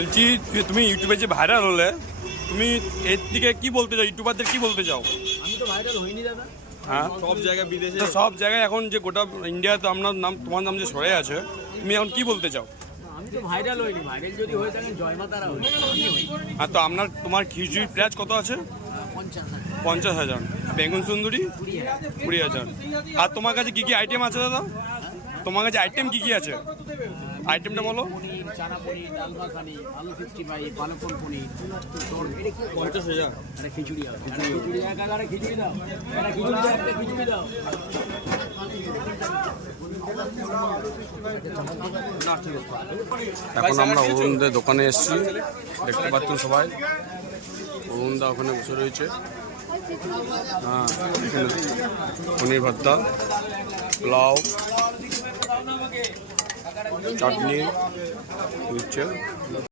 বলছি তুমি ইউটিউবে যে ভাইরাল হলে, তুমি এর দিকে কি বলতে চাও, ইউটিউবারদের কি বলতে চাও? আমি তো ভাইরাল হইনি দাদা। হ্যাঁ, সব জায়গায় বিদেশে তো সব জায়গায় এখন যে গোটা ইন্ডিয়াতে আপনার নাম, তোমার নাম যে সরে আছে, তুমি এখন কি বলতে চাও? আমি তো ভাইরাল হইনি, ভাইরাল যদি হয়ে থাকে জয় মাতারা হই। আর তো তোমার খিচুড়ির প্রাইস কত আছে? 50,000 50,000। বেগুন সুন্দরী 20,000। আর তোমার কাছে কি কি আইটেম আছে দাদা? তোমার কাছে আইটেম কি কি আছে? আইটেমটা বলো। পনির, চানা পনির, ডাল মাখানি, আলু 65, পালকন পনির, 50,000। আরে খিচুড়ি দাও, আরে খিচুড়ি আরে খিচুড়ি দাও, আরে খিচুড়ি দাও, একটা খিচুড়ি দাও। এখন আমরা অরুণদের দোকানে এসেছি, দেখতে পাচ্ছেন সবাই। অরুণদা ওখানে বসে রয়েছে। হ্যাঁ, এখানে পনির ভর্তা, পোলাও, চাটনি দিচ্ছে।